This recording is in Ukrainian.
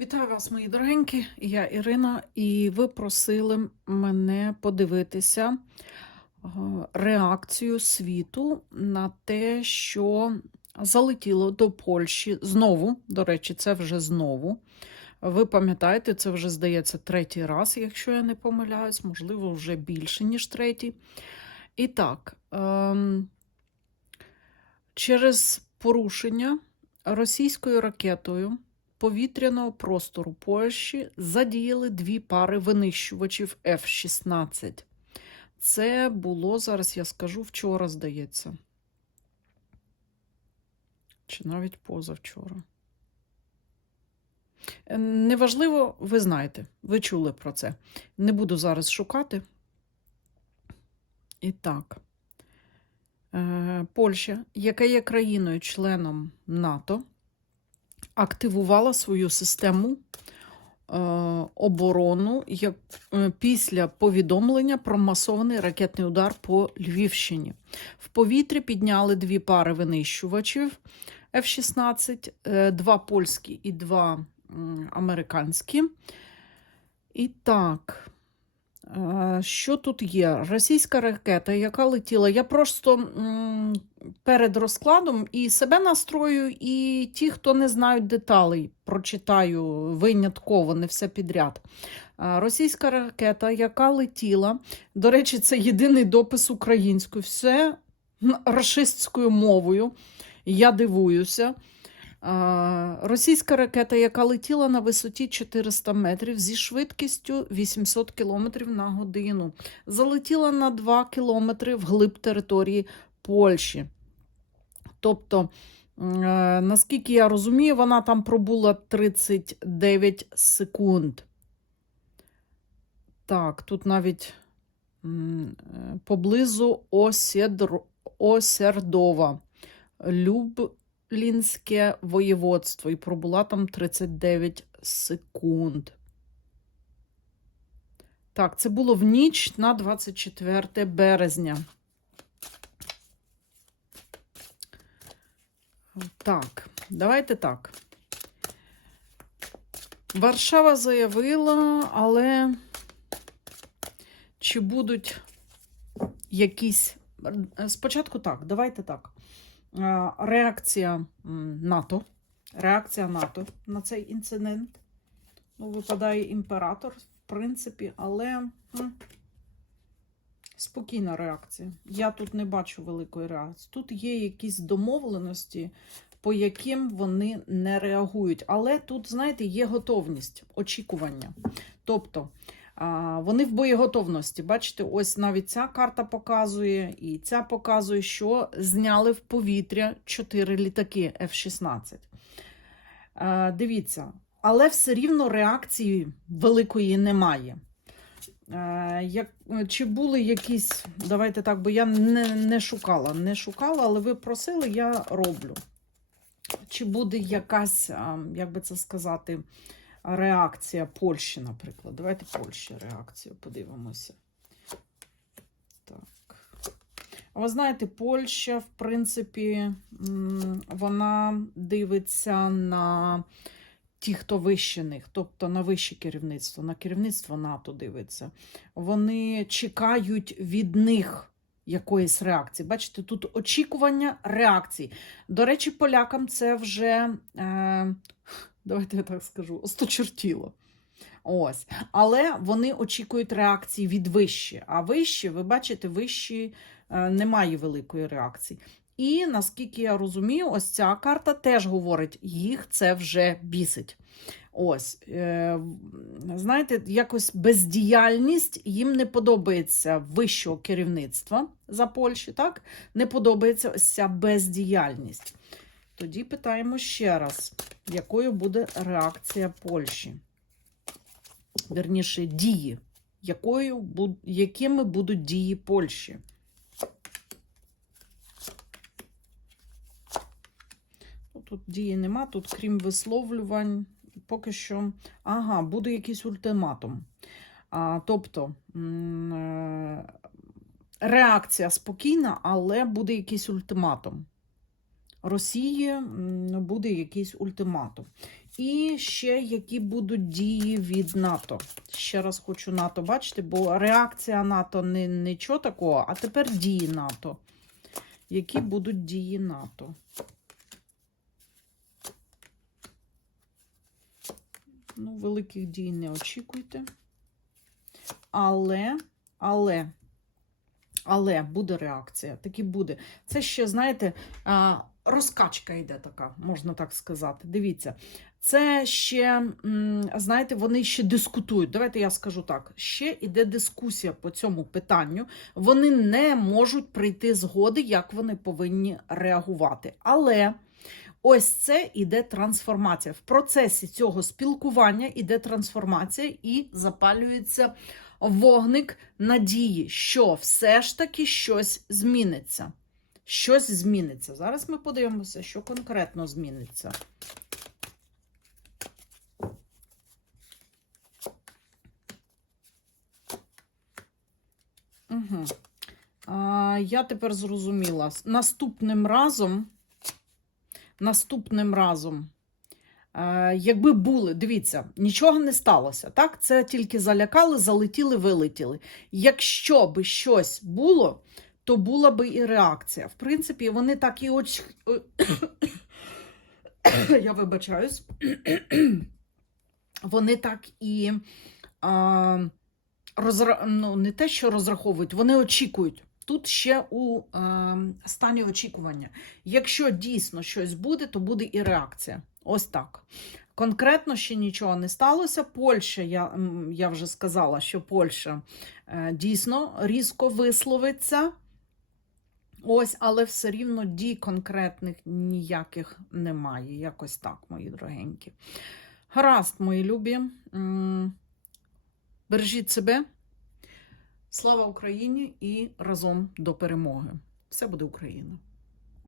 Вітаю вас, мої дорогенькі. Я Ірина, і ви просили мене подивитися е, реакцію світу на те, що залетіло до Польщі знову. До речі, це вже знову. Ви пам'ятаєте, це вже здається третій раз, якщо я не помиляюсь, можливо, вже більше, ніж третій. І так, ем, через порушення російською ракетою повітряного простору Польщі задіяли дві пари винищувачів F-16. Це було, зараз я скажу, вчора, здається. Чи навіть позавчора. Е, Неважливо, ви знаєте, ви чули про це. Не буду зараз шукати. І так. Е, Польща, яка є країною-членом НАТО, активувала свою систему е, оборону як, е, після повідомлення про масований ракетний удар по Львівщині. В повітрі підняли дві пари винищувачів F-16, е, два польські і два американські. І так. Е, Що тут є? Російська ракета, яка летіла. Я просто перед розкладом і себе настрою, і ті, хто не знають деталей, прочитаю винятково, не все підряд. Е, Російська ракета, яка летіла. До речі, це єдиний допис українською, все рашистською мовою. Я дивуюся. Російська ракета, яка летіла на висоті 400 метрів зі швидкістю 800 км на годину, залетіла на 2 кілометри вглиб території Польщі. Тобто, е, наскільки я розумію, вона там пробула 39 секунд. Так, тут навіть е, поблизу Осєдр... Осердова. Люб... Лінське воєводство і пробула там 39 секунд. Так, це було в ніч на 24 березня. Так, давайте так. Варшава заявила, але чи будуть якісь. Спочатку так, давайте так. Реакція НАТО. Реакція НАТО на цей інцидент. Ну, випадає імператор, в принципі, але м, спокійна реакція. Я тут не бачу великої реакції. Тут є якісь домовленості, по яким вони не реагують. Але тут, знаєте, є готовність, очікування. Тобто. Вони в боєготовності. Бачите, ось навіть ця карта показує, і ця показує, що зняли в повітря 4 літаки F-16. Дивіться, але все рівно реакції великої немає. Як, Чи були якісь, давайте так, бо я не, не шукала, не шукала, але ви просили, я роблю. Чи буде якась, як би це сказати, реакція Польщі, наприклад. Давайте Польщі реакцію подивимося. Так. Ви знаєте, Польща, в принципі, вона дивиться на ті, хто вище них, тобто на вище керівництво, на керівництво НАТО дивиться. Вони чекають від них якоїсь реакції. Бачите, тут очікування реакції. До речі, полякам це вже. Е, давайте я так скажу, осточертіло. Ось. Але вони очікують реакції від вищі. А вищі, ви бачите, вищі е, немає великої реакції. І наскільки я розумію, ось ця карта теж говорить, їх це вже бісить. Ось, е, знаєте, якось бездіяльність їм не подобається вищого керівництва за Польщі, так? Не подобається ось ця бездіяльність. Тоді питаємо ще раз, якою буде реакція Польщі? Верніше, дії. Якою, якими будуть дії Польщі? Ну, Тут дії нема, тут крім висловлювань, поки що. Ага, буде якийсь ультиматум. А, тобто е, реакція спокійна, але буде якийсь ультиматум. Росії буде якийсь ультиматум. І ще які будуть дії від НАТО. Ще раз хочу НАТО бачити, бо реакція НАТО не нічого такого, а тепер дії НАТО. Які будуть дії НАТО? Ну, великих дій не очікуйте. Але, але, але буде реакція. Таки буде. Це ще, знаєте, розкачка йде така, можна так сказати. Дивіться, це ще, знаєте, вони ще дискутують. Давайте я скажу так: ще йде дискусія по цьому питанню. Вони не можуть прийти згоди, як вони повинні реагувати. Але. Ось це іде трансформація. В процесі цього спілкування іде трансформація і запалюється вогник надії, що все ж таки щось зміниться. Щось зміниться. Зараз ми подивимося, що конкретно зміниться. Угу. А, я тепер зрозуміла. Наступним разом. Наступним разом. Е, Якби були, дивіться, нічого не сталося. Так, це тільки залякали, залетіли, вилетіли. Якщо би щось було, то була би і реакція. В принципі, вони так і оч... Я вибачаюсь. Вони так і а, розра... ну, не те, що розраховують, вони очікують. Тут ще у е, стані очікування. Якщо дійсно щось буде, то буде і реакція. Ось так. Конкретно ще нічого не сталося. Польща, я, я вже сказала, що Польща е, дійсно різко висловиться. Ось, але все рівно дій конкретних ніяких немає. Якось так, мої дорогенькі. Гаразд, мої любі. Бережіть себе. Слава Україні і разом до перемоги! Все буде Україна!